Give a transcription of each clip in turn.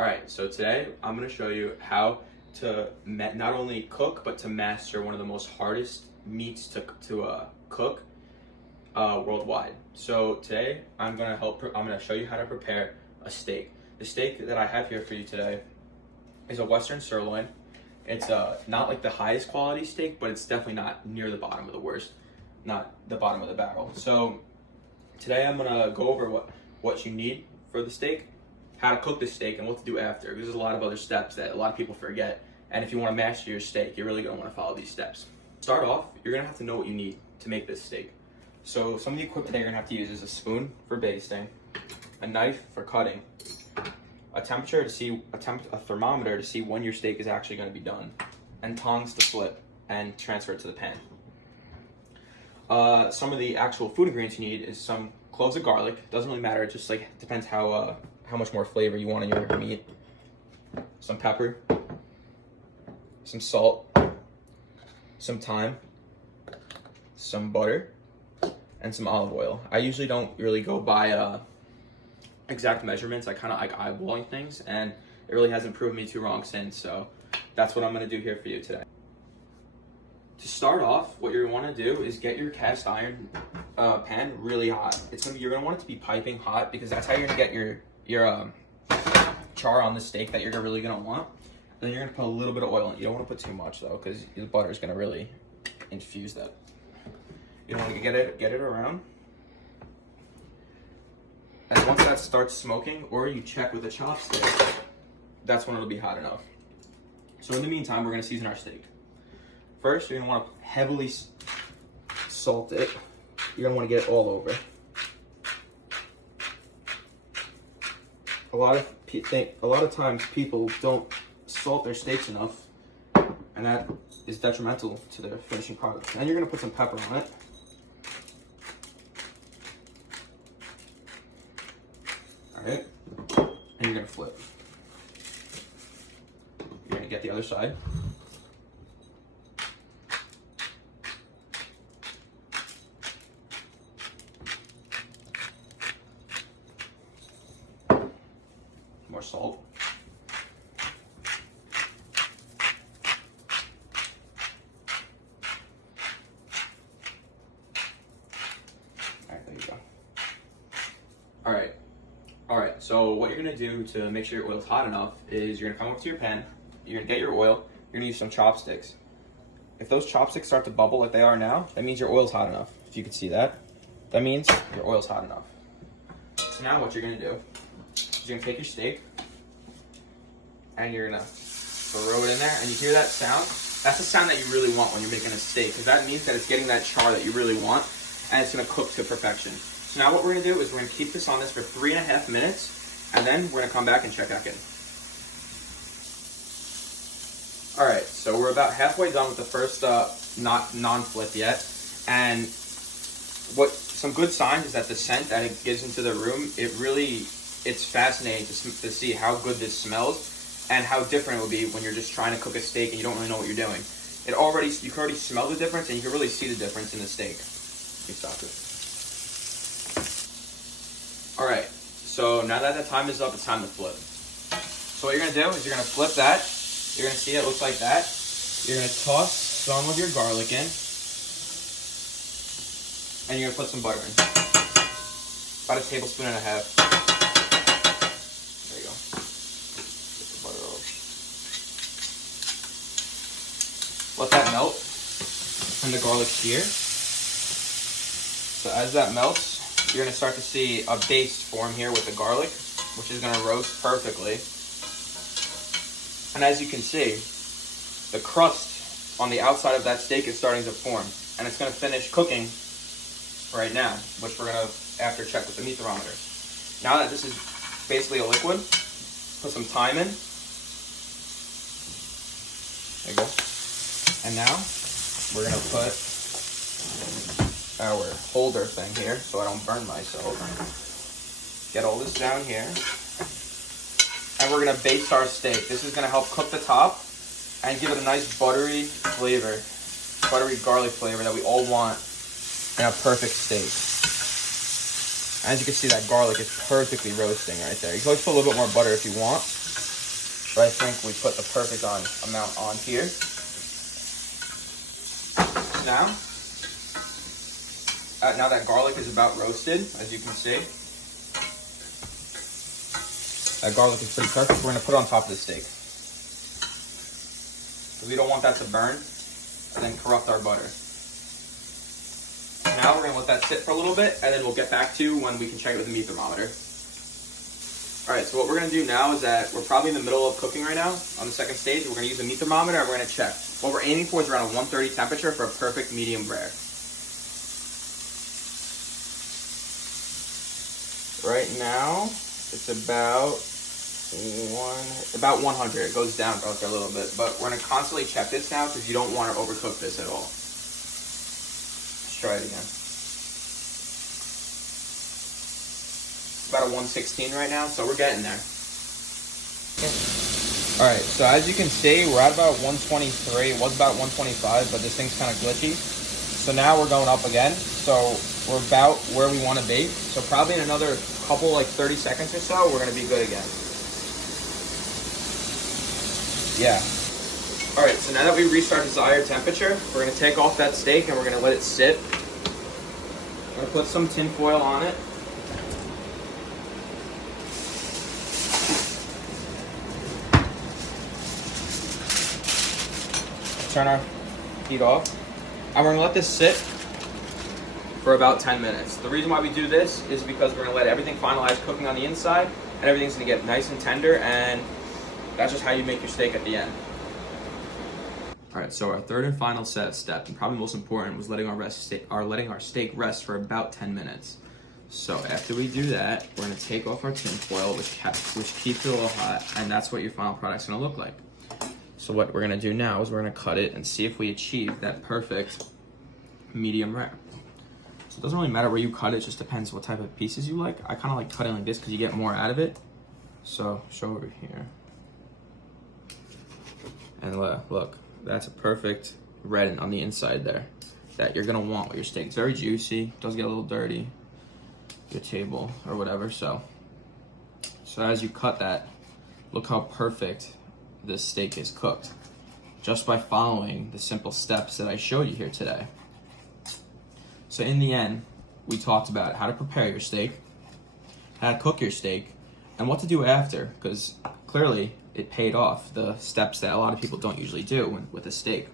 Alright, so today I'm going to show you how to not only cook, but to master one of the most hardest meats to cook worldwide. So today I'm going to show you how to prepare a steak. The steak that I have here for you today is a Western sirloin. It's not like the highest quality steak, but it's definitely not near the bottom of the worst, not the bottom of the barrel. So today I'm going to go over what you need for the steak, how to cook the steak, and what to do after. There's a lot of other steps that a lot of people forget. And if you want to master your steak, you're really going to want to follow these steps. Start off, you're going to have to know what you need to make this steak. So some of the equipment that you're going to have to use is a spoon for basting, a knife for cutting, a thermometer to see when your steak is actually going to be done, and tongs to flip and transfer it to the pan. Some of the actual food ingredients you need is some cloves of garlic. Doesn't really matter. It just depends how much more flavor you want in your meat. Some pepper, some salt, some thyme, some butter, and some olive oil. I usually don't really go by exact measurements. I kind of like eyeballing things, and it really hasn't proven me too wrong since. So that's what I'm going to do here for you today. To start off, what you want to do is get your cast iron pan really hot. You're going to want it to be piping hot, because that's how you're going to get your char on the steak that you're really going to want. Then you're going to put a little bit of oil in. You don't want to put too much though, because the butter is going to really infuse that. You don't want to get it around. And once that starts smoking, or you check with a chopstick, that's when it'll be hot enough. So in the meantime, we're going to season our steak. First, you're going to want to heavily salt it. You're going to want to get it all over. A lot of times people don't salt their steaks enough, and that is detrimental to their finishing product. And you're going to put some pepper on it. Alright, and you're going to flip. You're going to get the other side. More salt. Alright, there you go. Alright, so what you're going to do to make sure your oil's hot enough is you're going to come up to your pan, you're going to get your oil, you're going to use some chopsticks. If those chopsticks start to bubble like they are now, that means your oil's hot enough. If you can see that, that means your oil's hot enough. So now what you're going to do is you're going to take your steak, and you're going to throw it in there, and you hear that sound? That's the sound that you really want when you're making a steak, because that means that it's getting that char that you really want, and it's going to cook to perfection. So now what we're going to do is we're going to keep this on this for 3.5 minutes, and then we're going to come back and check back in. Alright, so we're about halfway done with the first non-flip yet, and some good signs is that the scent that it gives into the room, it's fascinating to see how good this smells, and how different it will be when you're just trying to cook a steak and you don't really know what you're doing. You can already smell the difference, and you can really see the difference in the steak. Let me stop it. Alright, so now that the time is up, it's time to flip. So what you're going to do is you're going to flip that. You're going to see it looks like that. You're going to toss some of your garlic in. And you're going to put some butter in. About 1.5 tablespoons. There you go. Get the butter over. Let that melt. And the garlic sear. So as that melts, you're going to start to see a base form here with the garlic, which is going to roast perfectly. And as you can see, the crust on the outside of that steak is starting to form. And it's going to finish cooking right now, which we're going to after check with the meat thermometer. Now that this is basically a liquid, put some thyme in. There you go. And now we're going to put our holder thing here so I don't burn myself. Get all this down here. And we're going to baste our steak. This is going to help cook the top and give it a nice buttery flavor, buttery garlic flavor that we all want in a perfect steak. As you can see, that garlic is perfectly roasting right there. You can always put a little bit more butter if you want. But I think we put the perfect amount on here. Now that garlic is about roasted, as you can see. That garlic is pretty perfect. We're gonna put it on top of the steak. Because we don't want that to burn and then corrupt our butter. Now we're gonna let that sit for a little bit, and then we'll get back to when we can check it with the meat thermometer. All right, so what we're gonna do now is that we're probably in the middle of cooking right now on the second stage. We're gonna use the meat thermometer and we're gonna check. What we're aiming for is around a 130 temperature for a perfect medium rare. Right now, it's about 100. It goes down after a little bit, but we're gonna constantly check this now because you don't want to overcook this at all. Let's try it again. It's about a 116 right now, so we're getting there. All right, so as you can see, we're at about 123. It was about 125, but this thing's kind of glitchy. So now we're going up again. So we're about where we want to be. So probably in another couple, like 30 seconds or so, we're gonna be good again. Yeah. All right, so now that we reached our desired temperature, we're gonna take off that steak and we're gonna let it sit. We're gonna put some tin foil on it. Turn our heat off. And we're gonna let this sit for about 10 minutes. The reason why we do this is because we're gonna let everything finalize cooking on the inside and everything's gonna get nice and tender, and that's just how you make your steak at the end. All right, so our third and final step, and probably most important, was letting our steak rest for about 10 minutes. So after we do that, we're gonna take off our tin foil, which keeps it a little hot, and that's what your final product's gonna look like. So what we're gonna do now is we're gonna cut it and see if we achieve that perfect medium rare. So it doesn't really matter where you cut it, it just depends what type of pieces you like. I kind of like cutting like this because you get more out of it. So show over here. And look, that's a perfect red on the inside there that you're gonna want with your steak. It's very juicy, does get a little dirty, your table or whatever. So as you cut that, look how perfect this steak is cooked just by following the simple steps that I showed you here today. So in the end, we talked about how to prepare your steak, how to cook your steak, and what to do after, because clearly it paid off, the steps that a lot of people don't usually do with a steak.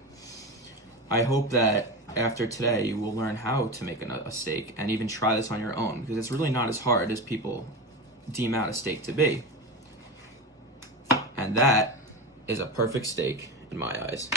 I hope that after today you will learn how to make a steak and even try this on your own, because it's really not as hard as people deem out a steak to be. And that is a perfect steak in my eyes.